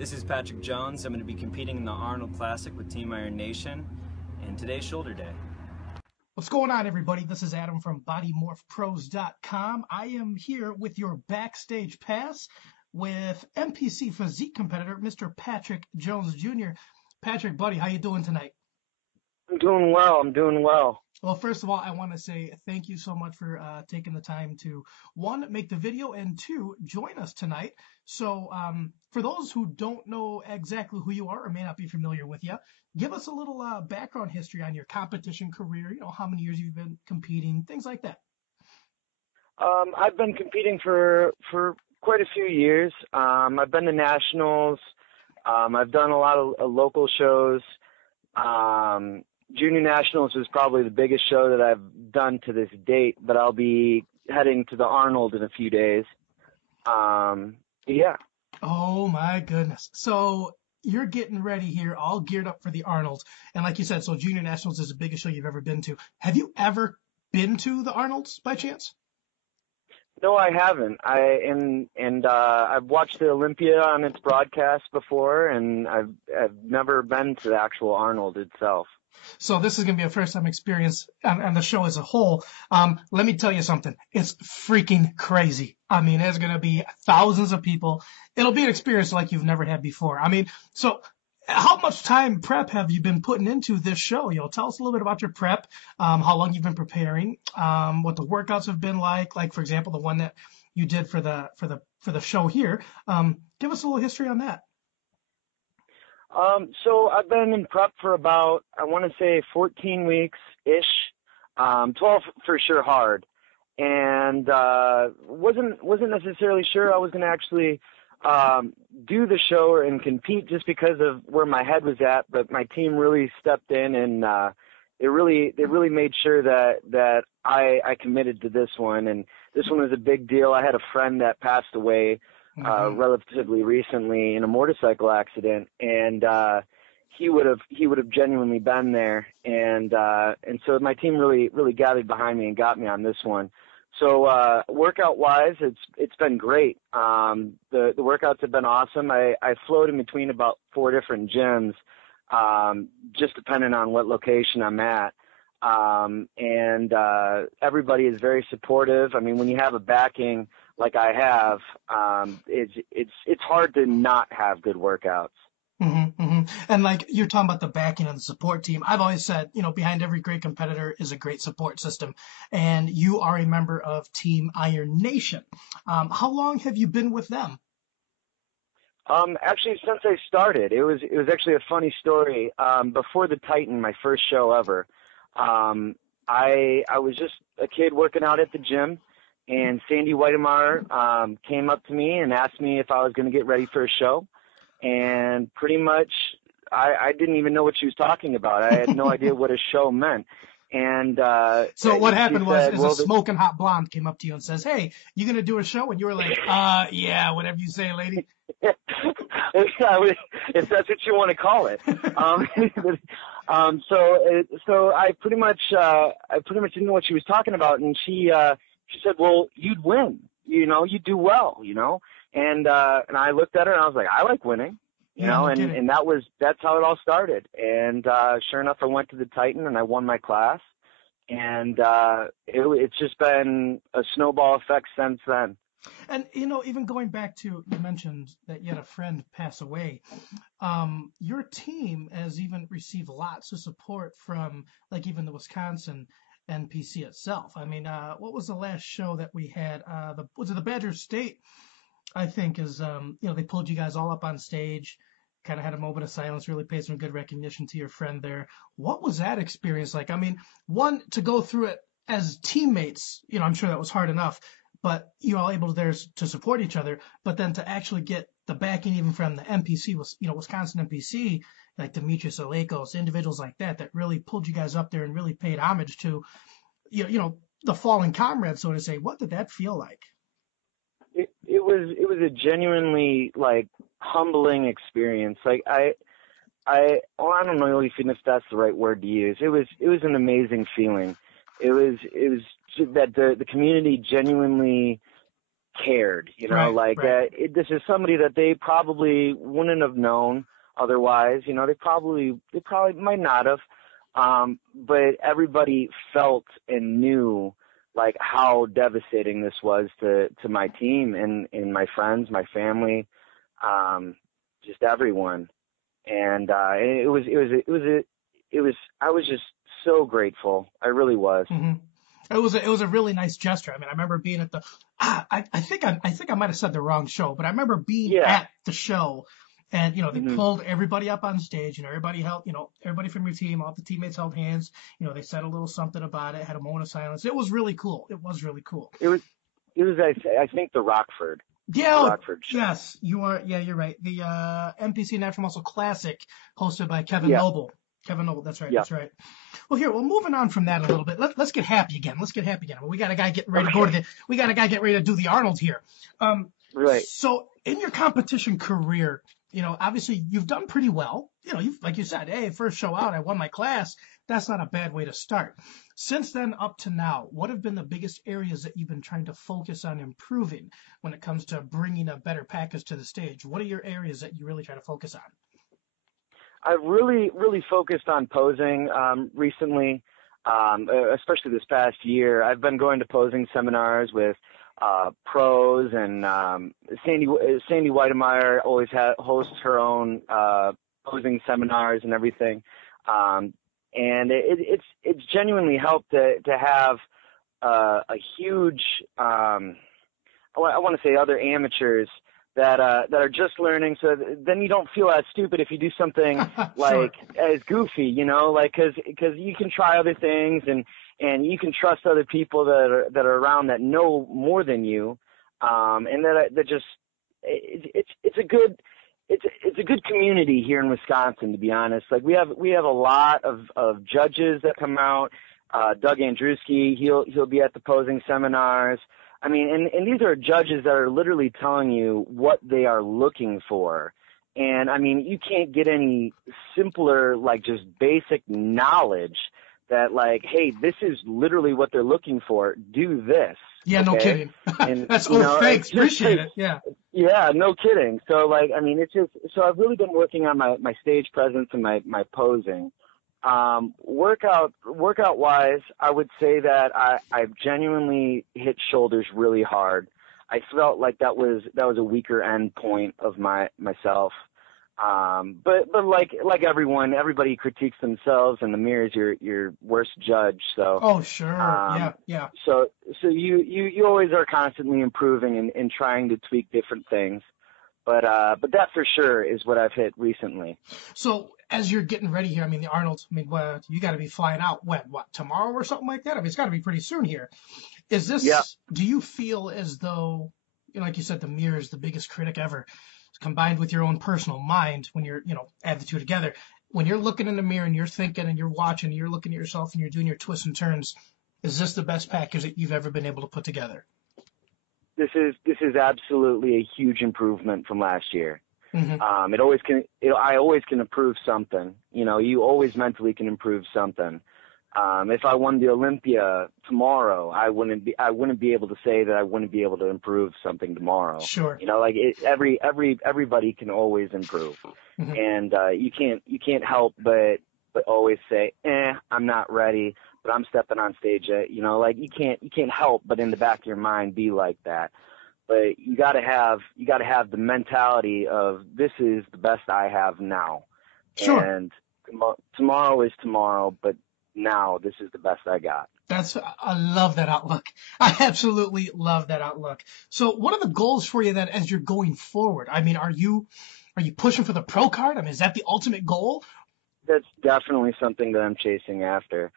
This is Patrick Jones. I'm going to be competing in the Arnold Classic with Team Iron Nation, and today's shoulder day. What's going on, everybody? This is Adam from BodyMorphPros.com. I am here with your backstage pass with NPC physique competitor, Mr. Patrick Jones Jr. Patrick, buddy, how you doing tonight? I'm doing well. Well, first of all, I want to say thank you so much for taking the time to, one, make the video, and two, join us tonight. So for those who don't know exactly who you are or may not be familiar with you, give us a little background history on your competition career, how many years you've been competing, things like that. I've been competing for quite a few years. I've been to nationals. I've done a lot of local shows. Junior Nationals is probably the biggest show that I've done to this date, but I'll be heading to the Arnold in a few days. Yeah. Oh, my goodness. So you're getting ready here, all geared up for the Arnold. And like you said, so Junior Nationals is the biggest show you've ever been to. Have you ever been to the Arnolds by chance? No, I haven't. I've watched the Olympia on its broadcast before, and I've never been to the actual Arnold itself. So this is going to be a first-time experience on the show as a whole. Let me tell you something. It's freaking crazy. I mean, there's going to be thousands of people. It'll be an experience like you've never had before. I mean, so how much time prep have you been putting into this show? Tell us a little bit about your prep, how long you've been preparing, what the workouts have been like for example, the one that you did for the show here. Give us a little history on that. So I've been in prep for about, I want to say 14 weeks-ish, 12 for sure hard. And, wasn't necessarily sure I was going to actually, do the show and compete just because of where my head was at, but my team really stepped in and, they really made sure that I committed to this one. And this one was a big deal. I had a friend that passed away relatively recently in a motorcycle accident, and he would have genuinely been there, and so my team really gathered behind me and got me on this one. So workout wise, it's been great. The workouts have been awesome. I float in between about 4 different gyms, just depending on what location I'm at. And everybody is very supportive. I mean, when you have a backing like I have, it's hard to not have good workouts. Mm-hmm, mm-hmm. And like you're talking about the backing of the support team, I've always said, behind every great competitor is a great support system, and you are a member of Team Iron Nation. How long have you been with them? Actually, since I started, it was actually a funny story. Before the Titan, my first show ever, I was just a kid working out at the gym, and Sandy Whitemeyer came up to me and asked me if I was going to get ready for a show. And pretty much I didn't even know what she was talking about. I had no idea what a show meant. And so what happened was a smoking hot blonde came up to you and says, "Hey, you going to do a show?" And you were like, yeah, whatever you say, lady. If that's what you want to call it. So I pretty much didn't know what she was talking about, and she said, "Well, you'd win, you'd do well, and I looked at her and I was like, I like winning, and that's how it all started. And sure enough, I went to the Titan and I won my class, and it's just been a snowball effect since then. And, even going back to, you mentioned that you had a friend pass away. Your team has even received lots of support from, like, even the Wisconsin NPC itself. I mean, what was the last show that we had? Was it the Badger State, I think, is, they pulled you guys all up on stage, kind of had a moment of silence, really paid some good recognition to your friend there. What was that experience like? I mean, one, to go through it as teammates, I'm sure that was hard enough, but you're all able there to support each other. But then to actually get the backing even from the NPC, Wisconsin NPC, like Demetrius Olakos, individuals like that really pulled you guys up there and really paid homage to, the fallen comrades, so to say. What did that feel like? It was a genuinely humbling experience. I don't know even if that's the right word to use. It was an amazing feeling. It was that the community genuinely cared, this is somebody that they probably wouldn't have known otherwise, they probably might not have, but everybody felt and knew like how devastating this was to my team and my friends, my family, just everyone. And I was just so grateful. I really was. Mm-hmm. It was a really nice gesture. I mean, I remember being at the I think I might have said the wrong show, but I remember being at the show, and they pulled everybody up on stage, and everybody held, everybody from your team, all the teammates held hands. They said a little something about it, had a moment of silence. It was really cool. It was really cool. It was I think the Rockford. Yeah. Rockford show. Yes, you are. Yeah, you're right. The NPC Natural Muscle Classic, hosted by Kevin Noble. Kevin Noble, that's right. That's right. Well, moving on from that a little bit. Let's get happy again. Well, we got a guy getting ready to go to we got a guy getting ready to do the Arnold here. Right. So in your competition career, obviously you've done pretty well. Like you said, hey, first show out, I won my class. That's not a bad way to start. Since then up to now, what have been the biggest areas that you've been trying to focus on improving when it comes to bringing a better package to the stage? What are your areas that you really try to focus on? I've really, really focused on posing recently, especially this past year. I've been going to posing seminars with pros, and Sandy Whitemeyer always hosts her own posing seminars and everything. And it's genuinely helped to have a huge, I want to say other amateurs that are just learning, so then you don't feel as stupid if you do something like as goofy, because you can try other things, and you can trust other people that are around that know more than you, and that just it's a good community here in Wisconsin, to be honest. Like we have a lot of judges that come out. Doug Andruski, he'll be at the posing seminars. I mean, and these are judges that are literally telling you what they are looking for. And I mean, you can't get any simpler, like just basic knowledge that like, hey, this is literally what they're looking for. Do this. Yeah, okay? No kidding. And, that's thanks. Appreciate it. Yeah. Yeah, no kidding. So like, I mean, it's just, so I've really been working on my stage presence and my posing. Workout wise, I would say that I've genuinely hit shoulders really hard. I felt like that was a weaker end point of myself. But like everyone, everybody critiques themselves, and the mirror is your worst judge. So. Oh, sure. Yeah. So you always are constantly improving and trying to tweak different things. But that for sure is what I've hit recently. So as you're getting ready here, I mean, the Arnold, you got to be flying out what, tomorrow or something like that? I mean, it's got to be pretty soon here. Is this, do you feel as though, like you said, the mirror is the biggest critic ever, combined with your own personal mind when you're, add the two together, when you're looking in the mirror and you're thinking and you're watching, and you're looking at yourself and you're doing your twists and turns, is this the best package that you've ever been able to put together? This is absolutely a huge improvement from last year. Mm-hmm. I always can improve something. You always mentally can improve something. If I won the Olympia tomorrow, I wouldn't be able to say that I wouldn't be able to improve something tomorrow. Sure. Everybody can always improve. Mm-hmm. And you can't help but always say, I'm not ready, but I'm stepping on stage. You can't help but in the back of your mind be like that. But you gotta have the mentality of, this is the best I have now. Sure. And tomorrow is tomorrow, but now this is the best I got. I love that outlook. I absolutely love that outlook. So what are the goals for you then as you're going forward? I mean, are you pushing for the pro card? I mean, is that the ultimate goal? That's definitely something that I'm chasing after.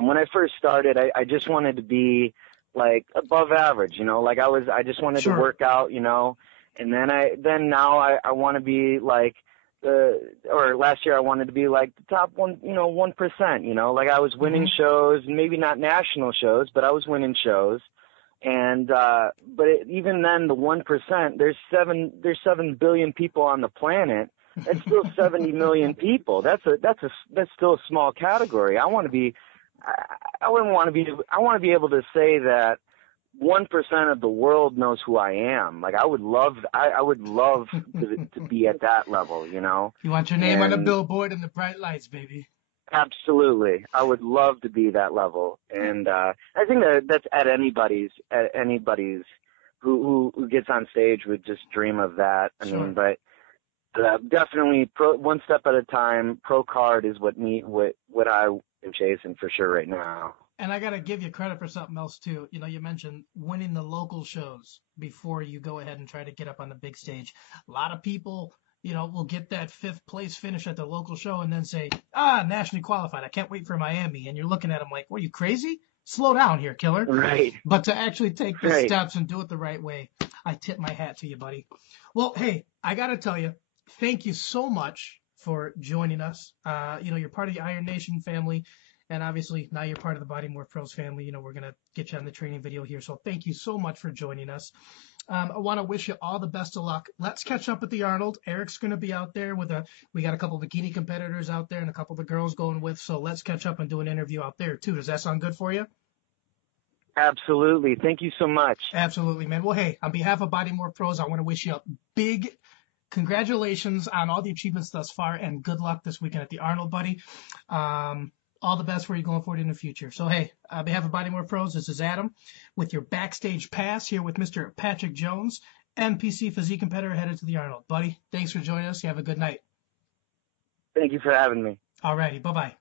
When I first started, I just wanted to be like above average, like I just wanted to work out, and then now I want to be like, or last year I wanted to be like the top 1%, like I was winning shows, maybe not national shows, but I was winning shows. And, even then the 1%, there's 7 billion people on the planet. That's still 70 million people. That's still a small category. I want to be able to say that 1% of the world knows who I am. Like I would love to be at that level, you know. You want your name on a billboard and the bright lights, baby. Absolutely. I would love to be that level. And I think that's at anybody's who gets on stage would just dream of that. I Sure. mean, but definitely one step at a time. Pro card is what I am chasing for sure right now. And I got to give you credit for something else, too. You know, you mentioned winning the local shows before you go ahead and try to get up on the big stage. A lot of people, you know, will get that 5th place finish at the local show and then say, nationally qualified. I can't wait for Miami. And you're looking at them like, what, are you crazy? Slow down here, killer. Right. But to actually take the steps and do it the right way, I tip my hat to you, buddy. Well, hey, I got to tell you, thank you so much for joining us. You know, you're part of the Iron Nation family. And obviously, now you're part of the Body Morph Pros family. You know, we're going to get you on the training video here. So thank you so much for joining us. I want to wish you all the best of luck. Let's catch up at the Arnold. Eric's going to be out there we got a couple of bikini competitors out there and a couple of the girls going with. So let's catch up and do an interview out there, too. Does that sound good for you? Absolutely. Thank you so much. Absolutely, man. Well, hey, on behalf of Body Morph Pros, I want to wish you a big congratulations on all the achievements thus far and good luck this weekend at the Arnold, buddy. All the best for you going forward in the future. So, hey, on behalf of Body Morph Pros, this is Adam with your backstage pass here with Mr. Patrick Jones, NPC physique competitor headed to the Arnold. Buddy, thanks for joining us. You have a good night. Thank you for having me. All righty. Bye-bye.